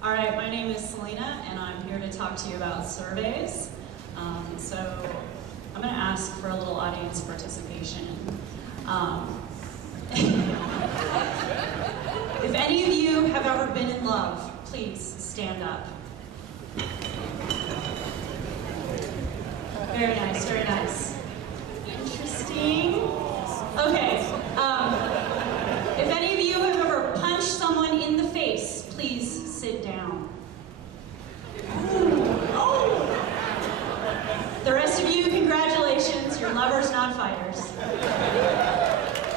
All right, my name is Selena, and I'm here to talk to you about surveys. So I'm going to ask for a little audience participation. If any of you have ever been in love, please stand up. Very nice, very nice. Interesting. Okay. If any of you have ever punched someone in the face, please sit down. Oh. The rest of you, congratulations. You're lovers, not fighters.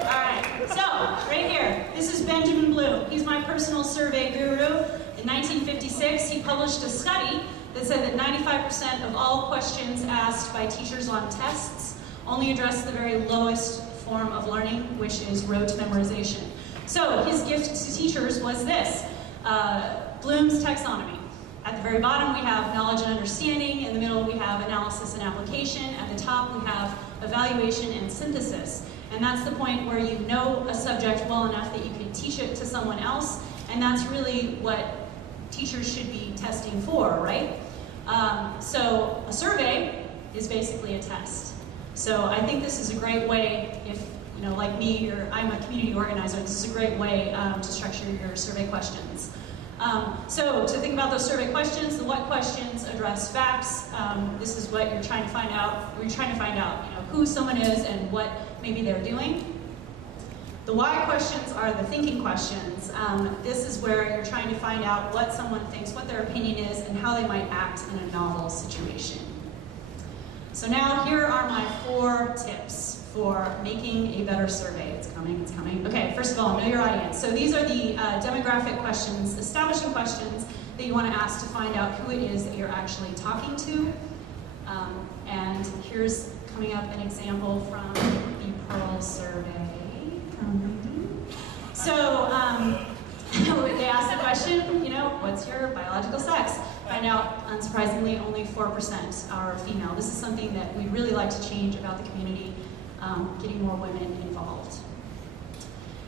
All right. So, right here, this is Benjamin Bloom. He's my personal survey guru. In 1956, he published a study that said that 95% of all questions asked by teachers on tests only address the very lowest form of learning, which is rote memorization. So his gift to teachers was this, Bloom's taxonomy. At the very bottom we have knowledge and understanding, in the middle we have analysis and application, at the top we have evaluation and synthesis. And that's the point where you know a subject well enough that you can teach it to someone else, and that's really what teachers should be testing for, right? So a survey is basically a test. So I think this is a great way, if you know, like me, I'm a community organizer, this is a great way to structure your survey questions. So to think about those survey questions, the what questions address facts. This is what you're trying to find out. You're trying to find out, you know, who someone is and what maybe they're doing. The why questions are the thinking questions. This is where you're trying to find out what someone thinks, what their opinion is, and how they might act in a novel situation. So now here are my 4 tips for making a better survey. It's coming, it's coming. Okay, first of all, know your audience. So these are the demographic questions, establishing questions that you want to ask to find out who it is that you're actually talking to. And here's coming up an example from the Pearl survey. So they asked the question, you know, what's your biological sex? Find out, unsurprisingly, only 4% are female. This is something that we'd really like to change about the community, getting more women involved.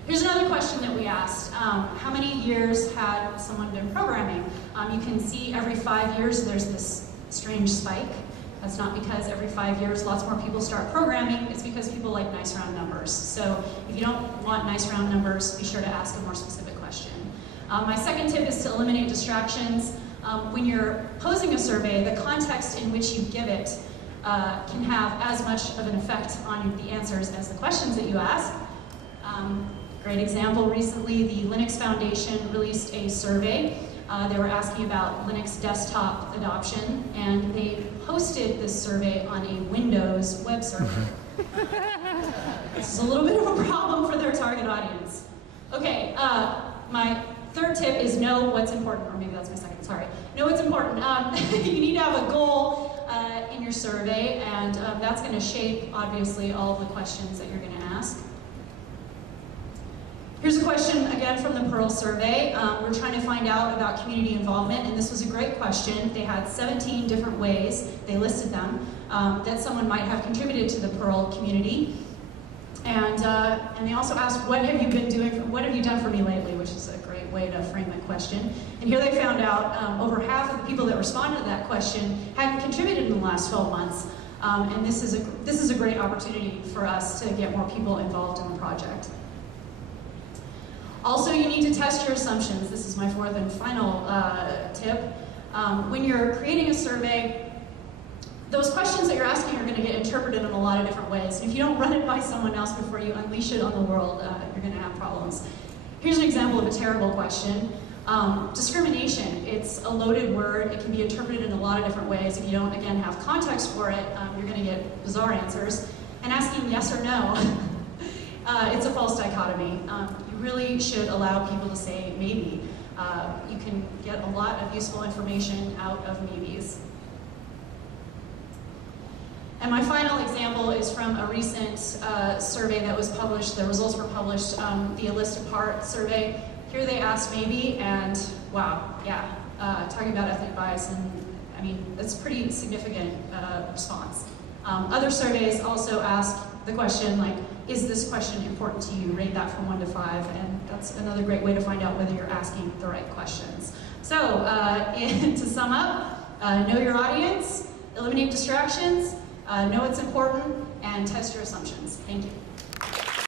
Here's another question that we asked. How many years had someone been programming? You can see every 5 years there's this strange spike. That's not because every 5 years lots more people start programming, it's because people like nice round numbers. So if you don't want nice round numbers, be sure to ask a more specific question. My second tip is to eliminate distractions. When you're posing a survey, the context in which you give it can have as much of an effect on the answers as the questions that you ask. Great example, recently the Linux Foundation released a survey. They were asking about Linux desktop adoption, and they hosted this survey on a Windows web server. This is a little bit of a problem for their target audience. Okay, my third tip is know what's important, or maybe that's my second, sorry. Know what's important. You need to have a goal in your survey, and that's going to shape, obviously, all of the questions that you're going to ask. Here's a question, again, from the Pearl survey. We're trying to find out about community involvement, and this was a great question. They had 17 different ways, they listed them, that someone might have contributed to the Pearl community. And they also asked, what have you been doing, what have you done for me lately, which is a great way to frame the question. And here they found out over half of the people that responded to that question hadn't contributed in the last 12 months. And this is a great opportunity for us to get more people involved in the project. Also, you need to test your assumptions. This is my 4th and final tip. When you're creating a survey, those questions that you're asking are going to get interpreted in a lot of different ways. And if you don't run it by someone else before you unleash it on the world, you're going to have problems. Here's an example of a terrible question. Discrimination, it's a loaded word. It can be interpreted in a lot of different ways. If you don't, again, have context for it, you're going to get bizarre answers. And asking yes or no, it's a false dichotomy. You really should allow people to say maybe. You can get a lot of useful information out of maybes. And my final example is from a recent survey that was published. The results were published, the A List Apart survey. Here they asked maybe, and wow, yeah, talking about ethnic bias, and I mean, that's a pretty significant response. Other surveys also ask the question, like, is this question important to you? Rate that from 1 to 5, and that's another great way to find out whether you're asking the right questions. So So, to sum up, know your audience, eliminate distractions, know what's important, and test your assumptions. Thank you.